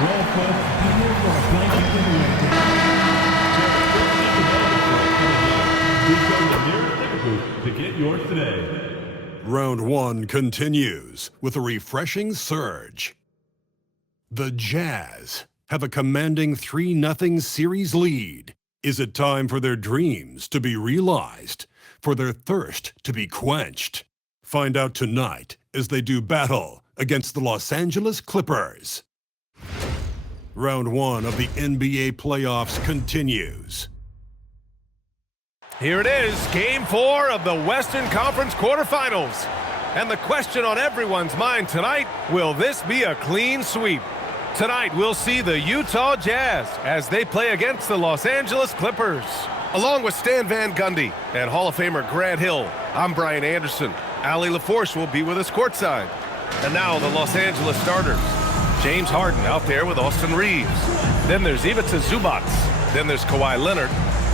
Roll call, people for a blanket in the Please go to the nearest ticket booth to get yours today. Round 1 continues with a refreshing surge. The Jazz have a commanding 3-0 series lead. Is it time for their dreams to be realized, for their thirst to be quenched? Find out tonight as they do battle against the Los Angeles Clippers. Round 1 of the NBA playoffs continues. Here it is, Game 4 of the Western Conference quarterfinals. And the question on everyone's mind tonight, will this be a clean sweep? Tonight, we'll see the Utah Jazz as they play against the Los Angeles Clippers. Along with Stan Van Gundy and Hall of Famer Grant Hill, I'm Brian Anderson. Allie LaForce will be with us courtside. And now the Los Angeles starters. James Harden out there with Austin Reeves. Then there's Ivica Zubac. Then there's Kawhi Leonard.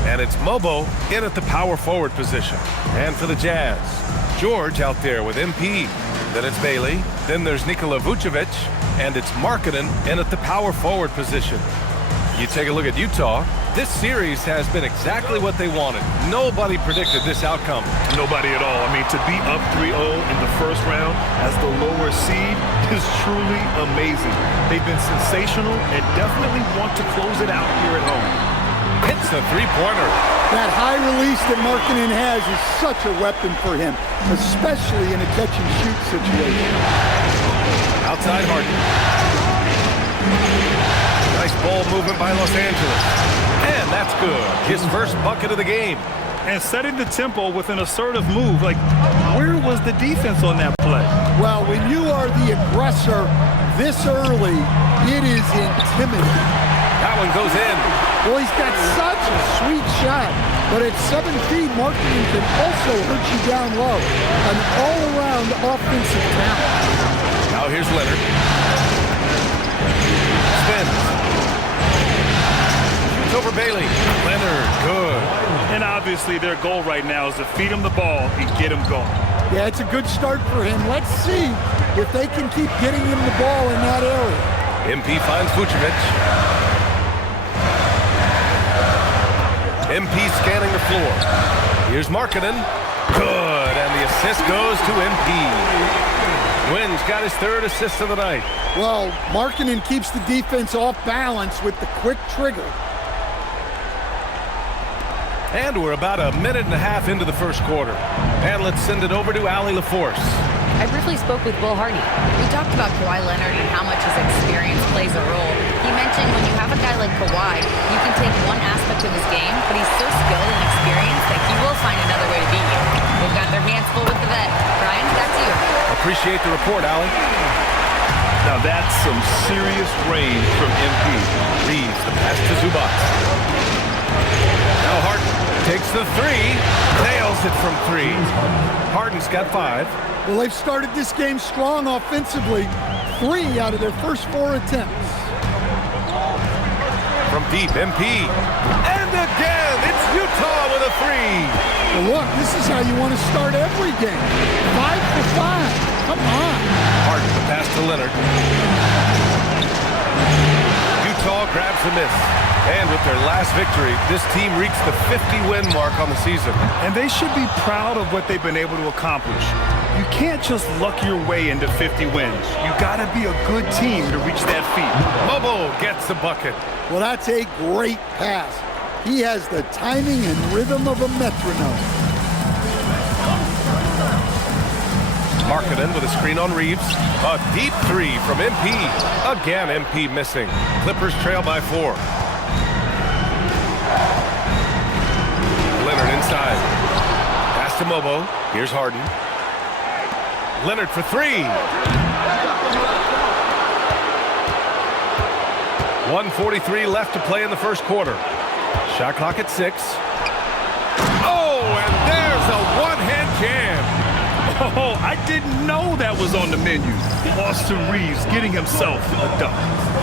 And it's Mobo in at the power forward position. And for the Jazz, George out there with MP. Then it's Bailey. Then there's Nikola Vucevic. And it's Markkanen in at the power forward position. You take a look at Utah. This series has been exactly what they wanted. Nobody predicted this outcome. Nobody at all. I mean, to be up 3-0 in the first round as the lower seed is truly amazing. They've been sensational and definitely want to close it out here at home. Hits the three-pointer. That high release that Markkanen has is such a weapon for him, especially in a catch-and-shoot situation. Outside Harden. Nice ball movement by Los Angeles. And that's good. His first bucket of the game. And setting the tempo with an assertive move. Like, where was the defense on that play? Well, when you are the aggressor this early, it is intimidating. That one goes in. Well, he's got such a sweet shot, but at 7 feet, Markkanen can also hurt you down low. An all-around offensive talent. Now here's Leonard. Spins. Shoots over Bailey. Leonard, good. And obviously their goal right now is to feed him the ball and get him going. Yeah, it's a good start for him. Let's see if they can keep getting him the ball in that area. MP finds Vucevic. MP scanning the floor. Here's Markkanen. Good, and the assist goes to MP. Wynn's got his third assist of the night. Well, Markkanen keeps the defense off balance with the quick trigger. And we're about a minute and a half into the first quarter. And let's send it over to Allie LaForce. I briefly spoke with Will Hardy. We talked about Kawhi Leonard and how much his experience plays a role. He mentioned when you have a guy like Kawhi, you can take one aspect of his game, but he's so skilled and experienced that he will find another way to beat you. They've got their hands full with the vet. Brian, back to you. Appreciate the report, Allie. Now that's some serious range from MP. Reeves, the pass to Zubac. Now Harden takes the three, nails it from 3. Harden's got 5. Well, they've started this game strong offensively. 3 out of their first 4 attempts. From deep, MP. And again, it's Utah with a 3. Well, look, this is how you want to start every game. 5 for 5. Come on. Harden, the pass to Leonard. Utah grabs the miss. And with their last victory, this team reached the 50-win mark on the season. And they should be proud of what they've been able to accomplish. You can't just luck your way into 50 wins. You got to be a good team to reach that feat. Mobo gets the bucket. Well, that's a great pass. He has the timing and rhythm of a metronome. Markkanen with a screen on Reeves. A deep 3 from MP. Again, MP missing. Clippers trail by 4. Leonard inside. Pass to Mobo. Here's Harden. Leonard for 3. 1:43 left to play in the first quarter. Shot clock at 6. Oh, and there's a one-hand jam. Oh, I didn't know that was on the menu. Austin Reeves getting himself a dunk.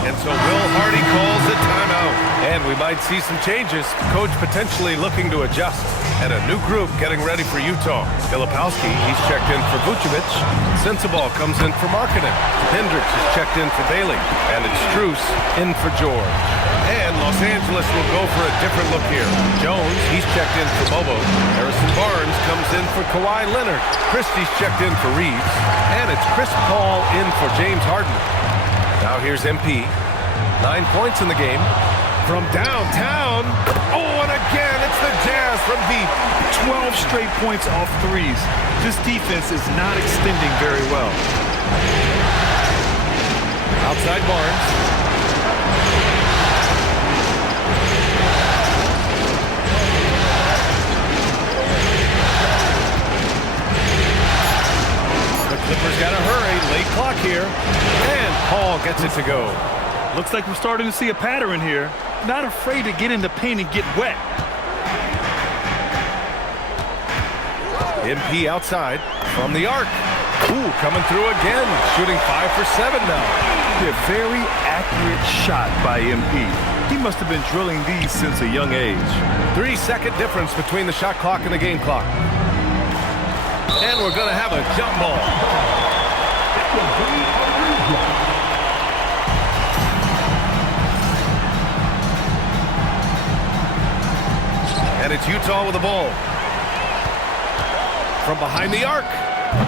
And so Will Hardy calls a timeout. And we might see some changes. Coach potentially looking to adjust. And a new group getting ready for Utah. Filipowski, he's checked in for Vucevic. Sensabaugh comes in for Markkanen. Hendricks is checked in for Bailey. And it's Strus in for George. And Los Angeles will go for a different look here. Jones, he's checked in for Bobo. Harrison Barnes comes in for Kawhi Leonard. Christie's checked in for Reeves. And it's Chris Paul in for James Harden. Now here's MP. 9 points in the game. From downtown. Oh, and again, it's the Jazz from deep. 12 straight points off threes. This defense is not extending very well. Outside Barnes. The Clippers got to hurry. Late clock here. And Paul gets it to go. Looks like we're starting to see a pattern here. Not afraid to get in the paint and get wet. MP outside from the arc. Ooh, coming through again. Shooting 5 for 7 now. A very accurate shot by MP. He must have been drilling these since a young age. 3-second difference between the shot clock and the game clock. And we're going to have a jump ball. And it's Utah with the ball. From behind the arc.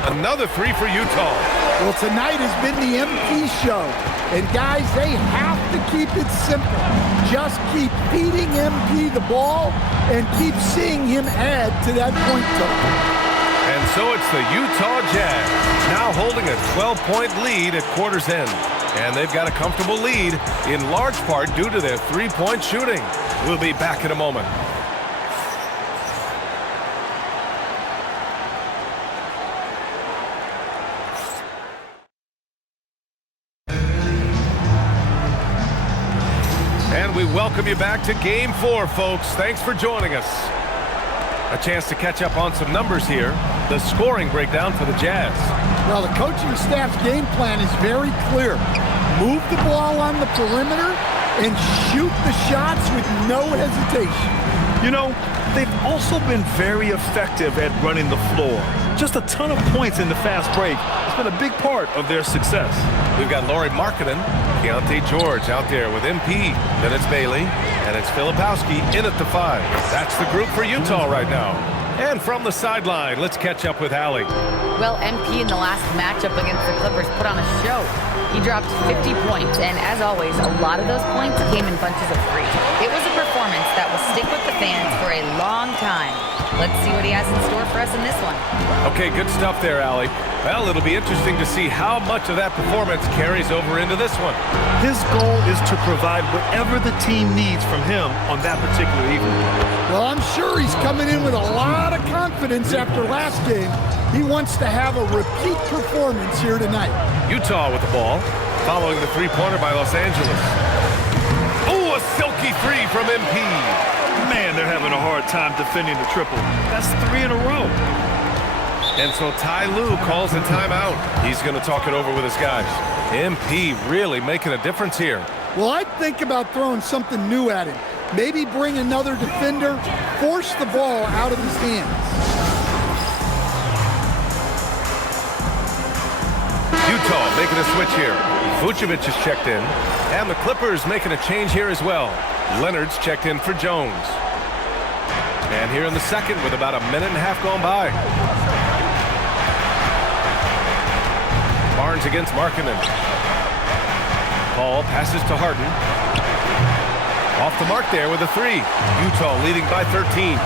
Another three for Utah. Well, tonight has been the MP show. And guys, they have to keep it simple. Just keep feeding MP the ball and keep seeing him add to that point total. And so it's the Utah Jazz now holding a 12-point lead at quarter's end. And they've got a comfortable lead in large part due to their three-point shooting. We'll be back in a moment. And we welcome you back to Game 4, folks. Thanks for joining us. A chance to catch up on some numbers here. The scoring breakdown for the Jazz. Well, the coaching staff's game plan is very clear. Move the ball on the perimeter and shoot the shots with no hesitation. You know, they've also been very effective at running the floor. Just a ton of points in the fast break. It's been a big part of their success. We've got Lauri Markkanen, Keontae George out there with MP. Then it's Bailey, and it's Filipowski in at the 5. That's the group for Utah right now. And from the sideline, let's catch up with Allie. Well, MP in the last matchup against the Clippers put on a show. He dropped 50 points, and as always, a lot of those points came in bunches of threes. It was a performance that will stick with the fans for a long time. Let's see what he has in store for us in this one. Okay, good stuff there, Allie. Well, it'll be interesting to see how much of that performance carries over into this one. His goal is to provide whatever the team needs from him on that particular evening. Well, I'm sure he's coming in with a lot of confidence after last game. He wants to have a repeat performance here tonight. Utah with the ball, following the three-pointer by Los Angeles. Oh, a silky three from MP. Man, they're having a hard time defending the triple. That's 3 in a row. And so Ty Lue calls a timeout. He's going to talk it over with his guys. MP really making a difference here. Well, I'd think about throwing something new at him. Maybe bring another defender, force the ball out of his hands. Utah making a switch here. Vucevic is checked in. And the Clippers making a change here as well. Leonard's checked in for Jones. And here in the second with about a minute and a half gone by. Barnes against Markkanen. Paul passes to Harden. Off the mark there with a 3. Utah leading by 13.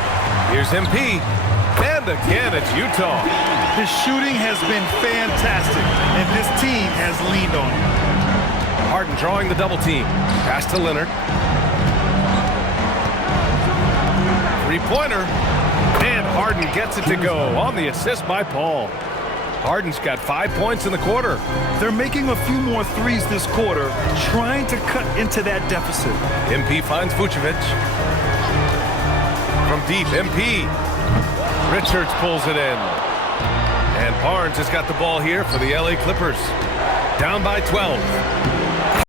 Here's MP. And again, it's Utah. His shooting has been fantastic, and this team has leaned on him. Harden drawing the double team. Pass to Leonard. Three-pointer. And Harden gets it to go on the assist by Paul. Harden's got 5 points in the quarter. They're making a few more threes this quarter, trying to cut into that deficit. MP finds Vucevic. From deep, MP. Richards pulls it in. And Barnes has got the ball here for the LA Clippers. Down by 12.